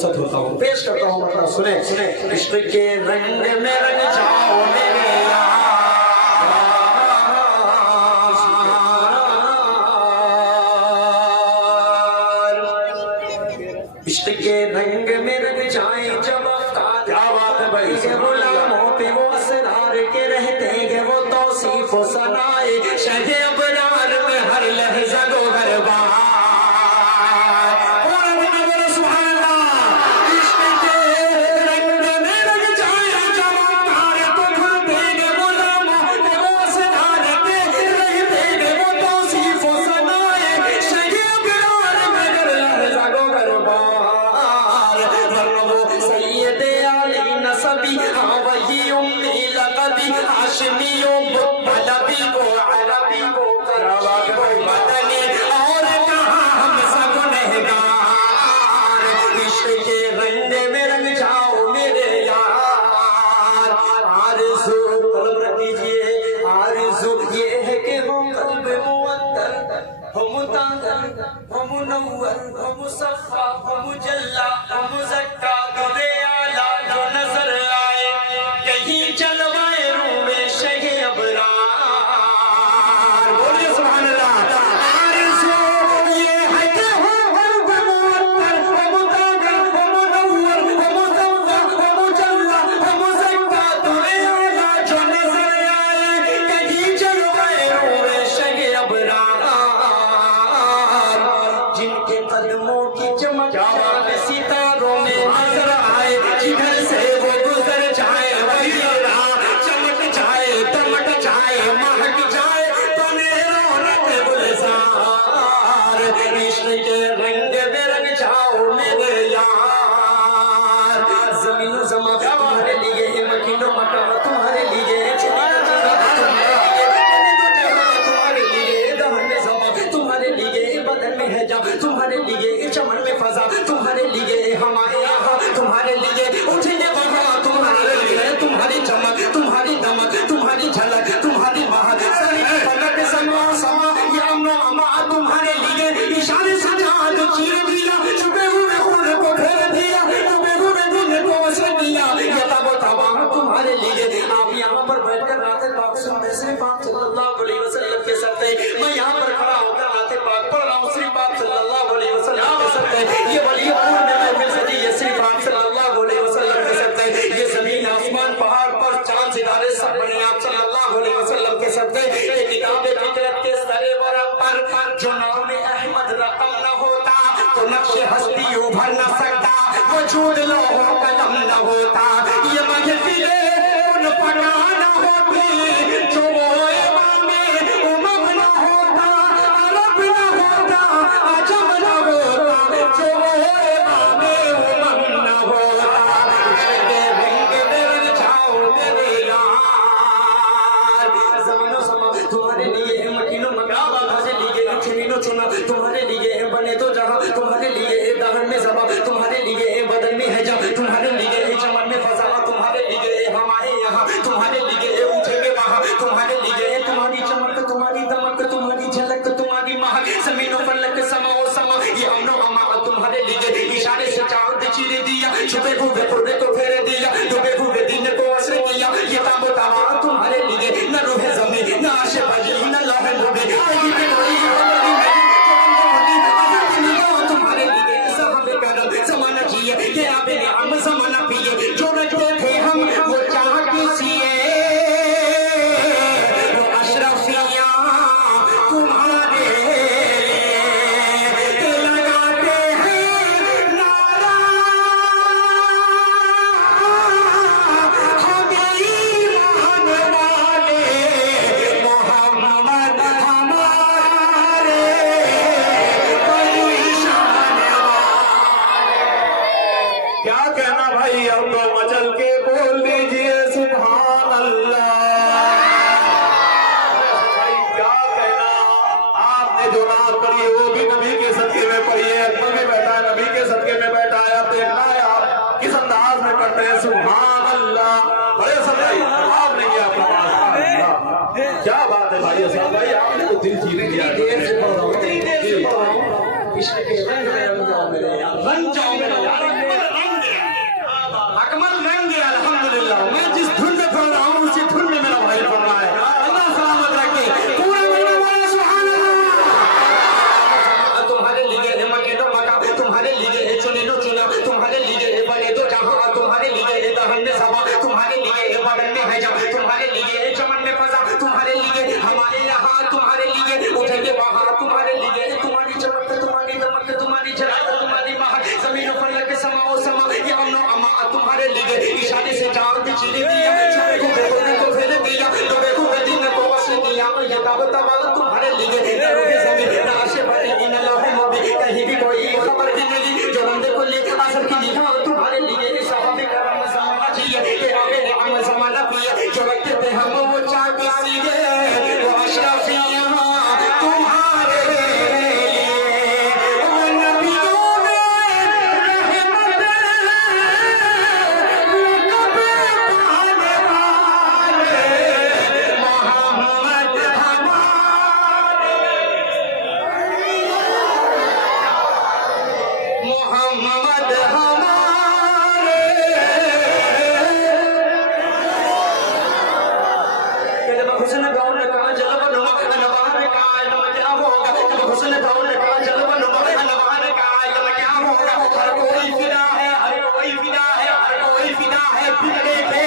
मकसद होता हूँ। पेश करता हूँ, मतलब सुने सुने। इश्क के रंग में रंग जाओ मेरे यार, इश्क के रंग में रंग जाए जब आवाज़ बड़ी के गुलामों पे वो असरार के रहते हैं, वो तौसीफ सनाए शहे अबरार में हर लहजा गो गरबा। तुम्हारे लिए चमन में फजा, तुम्हारे लिए हमारे यहाँ, तुम्हारे लिए उठने बहा, तुम्हारे लिए तुम्हारी चमक, तुम्हारी दमक, तुम्हारी झलक, तुम्हारी महक, सारी फलक समा समा या अमा, तुम्हारे लिए इशारे सजा जो चीर दिया, छुपे हुए खून को फेर दिया, छुपे हुए दिल को असर दिया, ये तबो तबा तुम्हारे लिए। आप यहाँ पर बैठकर नाते पाक सुनते श्री पाक सल्लल्लाहु अलैहि वसल्लम के साथ, मैं यहाँ पर खड़ा होकर नाते पाक पढ़ रहा हूँ श्री पाक सल्लल्लाहु अलैहि वसल्लम के साथ। ये वलीपुर में महफिल सजी है श्री पाक सल्लल्लाहु अलैहि वसल्लम के साथ। ये जमीन आसमान पहाड़ पर चांद सितारे सब बने आप सल्लल्लाहु अलैहि वसल्लम के साथ। ये किताब फितरत के सरे पर जो नाम अहमद रकम न होता तो नक्शे हस्ती उभर न सकता, वजूद लोहो कलम न होता, ये महफिल उन पना न होती जो वो इमामे उमम न होता, अरब न होता, अजम न होता, जो वो इमामे उमम न होता। इसके रंग में रंग जाओ मेरे यार, ज़मानो समा तुम्हारे लिए मकीनो मकाबा से लिए चुनिनो चुना, तुम्हारे लिए बने तो जहां, तुम्हारे लिए दहन में ज़बा, तुम्हारे लिए बदन में है जब, तुम्हारे लिए चमन में फजा, तुम्हारे लिए हमारे यहाँ, तुम्हारे लिए उठेंगे वहाँ, तुम्हारे लिए तुम्हारी चमक, तुम्हारी दमक, तुम्हारी झलक, तुम्हारी महक, ज़मीन और फलक समा और समा, ये अमनो अमा तुम्हारे लिए इशारे से चांद चीर दिया, छुपे हुए पर्दे को फेर दिया, डूबे हुए दिन को असर किया, ये ताबो ताबा तुम्हारे लिए, न रूहे ज़मीन न आशे बाजी न लौहे लुबे, कहीं पे कोई तुम्हारे लिए साहबे करम ज़माना जिए, ये आबे हम ज़माना पिए, जो रखते थे हम वो चाह किसिए, वो अशरफिया तुम्हारे लगाते हैं नारा, हमें ईमान वाले मोहम्मद हमारे क्या कहना भाई, अब तो मचल के बोल दीजिए सुभान अल्लाह। भाई क्या कहना, आपने जो नाम पढ़ी वो भी नबी के सदके में पढ़ी है, अकबर में बैठा है नबी के सदके में बैठा है, अब देखना है आप किस अंदाज में करते हैं सुभान अल्लाह। बड़े समय आप नहीं है आपका बात, क्या बात है भाई साहब, भाई आपने तो दिल जीत लिया। देर से पढ़ रहा हूँ, इश्क के रंग में रंग जाओ मेरे यार, रंग जाओ मेरे यार। तुम्हारे लिए इशारे से चांद चीर दिया, छुपे को फेर दिया, डूबे को दिन को बस दिया, ये दावत तुम्हारे लिए जमीन नाशे भरे इन लौहे मोबी, कहीं भी कोई खबर की नहीं, जो बंदे को लिए असर की निगाह तुम्हारे लिए साहबे करम ज़माना चाहिए, तेरा मेरे हम ज़माना पिए, जो रखते थे हम वो चाह सीगे, वो अशरफियां तुम्हारे लिए, वो नबियों में रहमत लक़ब पाने वाले मोहम्मद हमारे, मोहम्मद हमारे। जब हुस्न गौर का जलवा नुमा नवार का इल्म क्या होगा, जब हुस्न गौर का जलवा नुमा नवार का इल्म क्या होगा, हर कोई फिदा है, हर कोई फिदा है, हर कोई फिदा है, फिदे पे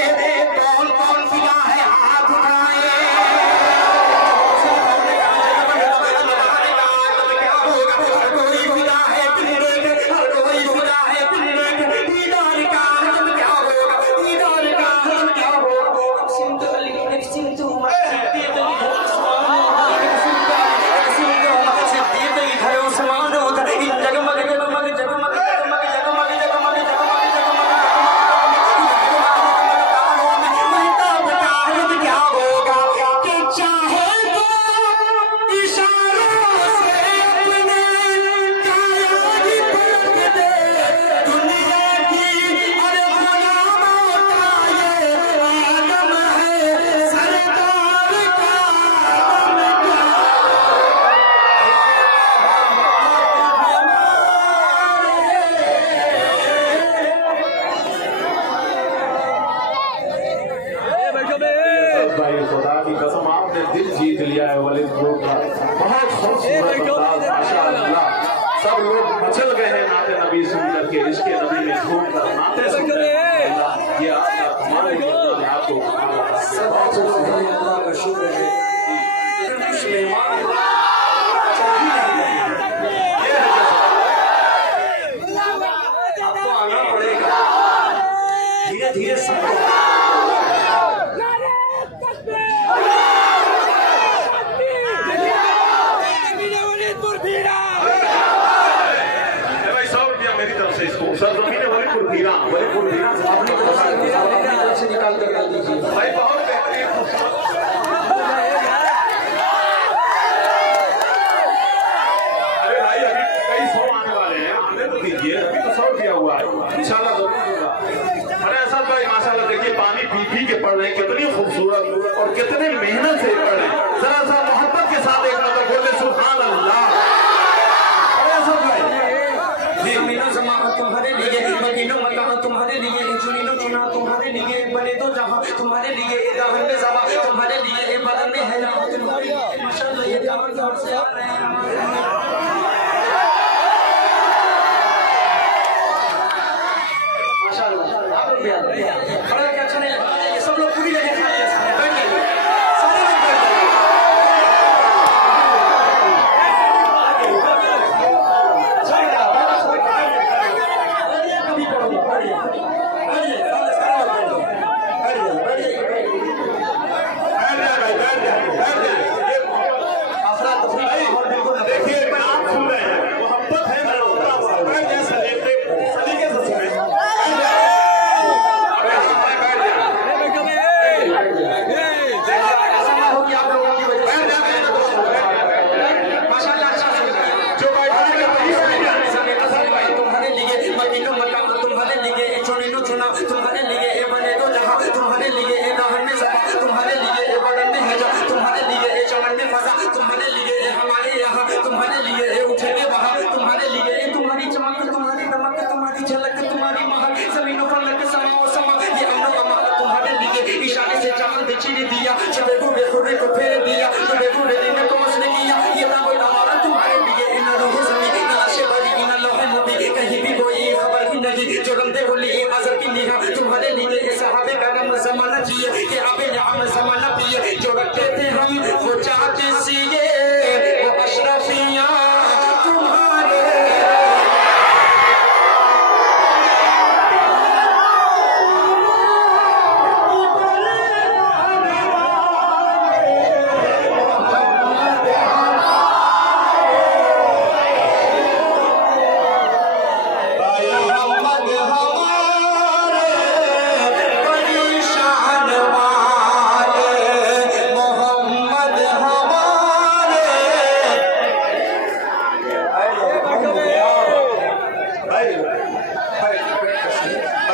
कौन कौन फिदा है हाथ उठाए। भाई खुदा की कसम आपने दिल जीत लिया है वलीद ग्रुप का, बहुत खूबसूरत अंदाज माशाअल्लाह। सब लोग मचल गए हैं नाते नबी सुन्नत के इश्क नबी में झूम कर नाते सुन रहे हैं। ये आज हमारे लिए आपको बहुत अल्लाह का शुक्र है, कुछ मेहमान आपको आना पड़ेगा धीरे धीरे सबको। मेरी तरफ से इसको सरजमीन वलीपुर धीरा अपनी तरफ से निकाल कर डाल दीजिए भाई, बहुत बेहतरीन। अरे भाई अभी कई 100 आने वाले हैं, आने तो दीजिए, अभी तो 100 दिया हुआ है, इंशाल्लाह जरूर होगा। अरे ऐसा भाई माशाल्लाह देखिए पानी पी पी के पढ़ रहे हैं, कितनी खूबसूरत और कितने मेहनत से पढ़ रहे हैं। जरा सा मोहब्बत के साथ एक नजर बोले सुभान अल्लाह। तुम्हारे लिए मदीनों मकान तुम्हारे लिए, जुनीनो चुना तुम्हारे लिए, बने तो जहां तुम्हारे लिए, दाहन में ज़बा तुम्हारे लिए, बदन में है जहां तुम्हारे लिए, माशाअल्लाह ये दामन जोर से आ रहे हैं। माशाअल्लाह आप लोग भी आ रहे हैं, बड़ा अच्छा नहीं लगता है, ये सब लोग पूरी जगह खा लिया सारे बैठ गए, सारे लोग बैठ गए। देखिए आप सुन रहे हैं, मोहब्बत है जैसा सलीके से सुने। तुम्हारे लिए मदीनों मकान तुम्हारे लिए, चुनीनो चुना तुम्हारे लिए, बने तो जहां तुम्हारे लिए, दाहन में ज़बा तुम्हारे लिए, बदन में है जा तुम्हारे लिए, चमन में मजा तुम्हारे लिए, हमारे यहाँ तुम्हारे लिए, उठेंगे वहाँ तुम्हारे लिए, तुम्हारी चमक तुम्हारी दमक तुम्हारी झलक तुम्हारी महक, जमीनों पर लग समाओ समा, ये अमनो अमा तुम्हारे लिए, इशारे से चांद चीर दिया, छुपे हुए खुरे को फेर दिया, छुपे हुए दिन को मसले किया, ये दावत हमारा तुम्हारे लिए, इन रूह ज़मीन नाशे भरी इन लौहे मोबी, कहीं भी कोई खबर ही नहीं, जो रंदे होली अज़र की निगाह तुम्हारे लिए, साहबे करम ज़माना चाहिए, कि अबे हम ज़माना पिए, जो रखते थे हम वो चाहते सीगे, वो अशरफियां तुम्हारे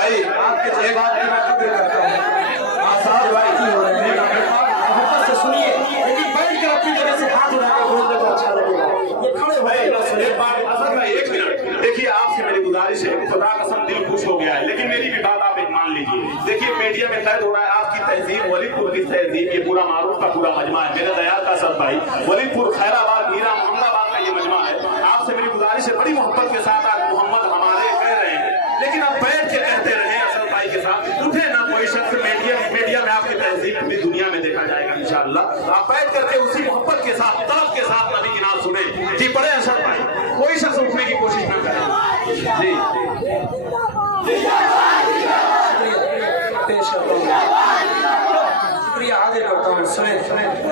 भाई आपके जज्बात की मैं कदर करता हूँ। आसाद भाई मोहब्बत से सुनिए, लेकिन बैठ कर अपनी जगह से हाथ उठाकर बोलने को अच्छा लगेगा। ये खड़े भाई ना सुनिए। आसाद भाई एक मिनट, देखिए आपसे मेरी गुजारिश है, खुदा कसम दिल खुश हो गया है, लेकिन मेरी भी बात आप एक मान लीजिए। देखिए मीडिया में तय हो रहा है आपकी तहजीब, वलीदपुर की तहजीब, ये पूरा मारूफ का पूरा मजमा है। मेरे दयाल का सब भाई वलीदपुर, खैराबाद, मीरा, मोहम्मदाबाद का ये मजमा है। आपसे मेरी गुजारिश है, बड़ी मोहब्बत के साथ आज मोहम्मद हमारे कह रहे हैं, लेकिन आप बैठ के कहते रहे असल भाई के साथ, उठे ना कोई शख्स। मीडिया में आपकी तहजीब पूरी दुनिया में देखा जाएगा इंशाअल्लाह। आप बैठ करके उसी मोहब्बत के साथ, तलब के साथ नबी की नाम सुने जी। पढ़े असल भाई, कोई शख्स उठने की कोशिश न करे जी। पेश करता हूँ, शुक्रिया हाजिर करता हूँ। सुने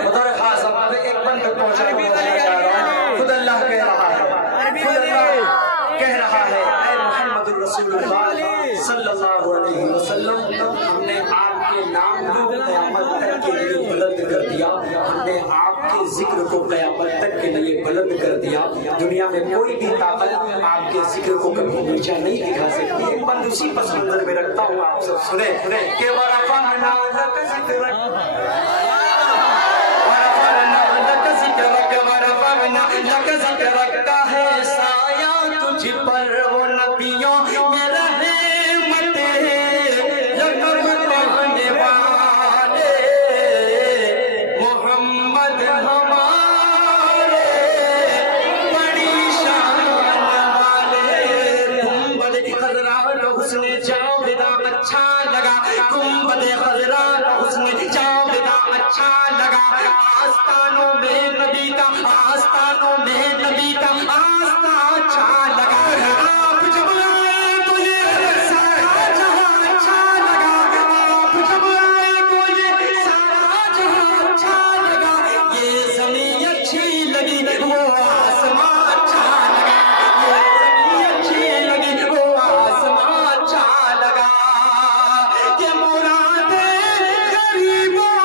बतौर खास हमारे एक बंद तक पहुँचाना चाह रहा हूँ। खुद अल्लाह कह रहा है, खुद अल्लाह कह रहा है, ऐ मोहम्मद रसूलुल्लाह सल्लल्लाहु अलैहि वसल्लम, हमने आपके नाम को क़यामत तक के लिए बुलंद कर दिया, हमने आपके जिक्र को क़यामत तक के लिए बुलंद कर दिया। दुनिया में कोई भी ताकत आपके जिक्र को कभी नीचा नहीं दिखा सकती। एक बंद उसी पस मंजर में रखता हूँ, आप सब सुने के वरफ़अना लक ज़िक्रक, वरफ़अना लक ज़िक्रक, वरफ़अना लक ज़िक्रक का है साया तुझ पर, वो नबियों में रहमत लक़ब पाने वाले मोहम्मद हमारे बड़ी शान वाले। गुंबद खज़रा हुस्न जावेदा अच्छा लगा, गुंबद खज़रा हुस्न जावेदा अच्छा लगा। आस्तानों में नबी का, आस्तानों में नबी का आस्था अच्छा लगा। आप जब आए तो ये सारा जहां अच्छा लगा, आप जब आए तो ये सारा जहां अच्छा लगा। ये ज़मीन अच्छी लगी, वो आसमां अच्छा लगा, ये ज़मीन अच्छी लगी, वो आसमां अच्छा लगा। ये मुरादे गरीबों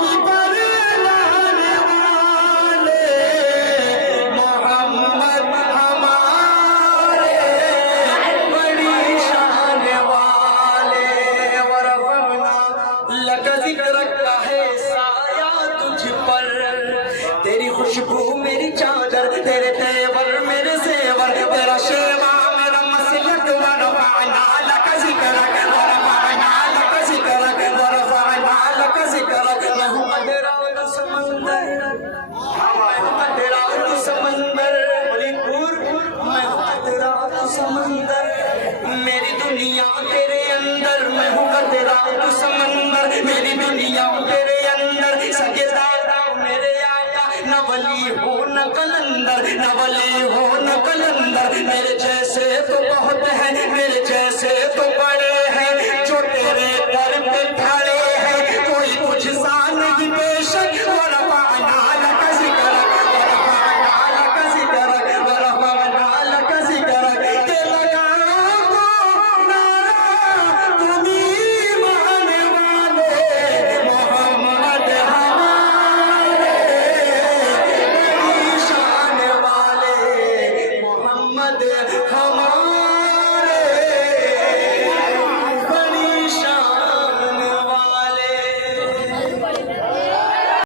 की बरलाने वाले मोहम्मद हमारे बड़ी शान वाले। वरफ़अना लक ज़िक्रक का है साया तुझ पर, तेरी खुशबू मेरी चादर, तेरे तेवर मेरे ज़ेवर, तेरा शेवा मेरा मसलक। वरफ़अना लक ज़िक्रक, वरफ़अना लक ज़िक्रक, वरफ़अना लक ज़िक्रक। मैं हूँ अदराउल समंदर, मैं हूँ अदराउल समंदर, वलीदपुर मैं हूँ अदराउल समंदर। मेरी दुनिया तेरे अंदर, मैं हूँ अदराउल समंदर, मेरी दुनिया तेरे अंदर। सजदा मेरे आका, न वली हो न कलंदर, न वली हो न कलंदर। मेरे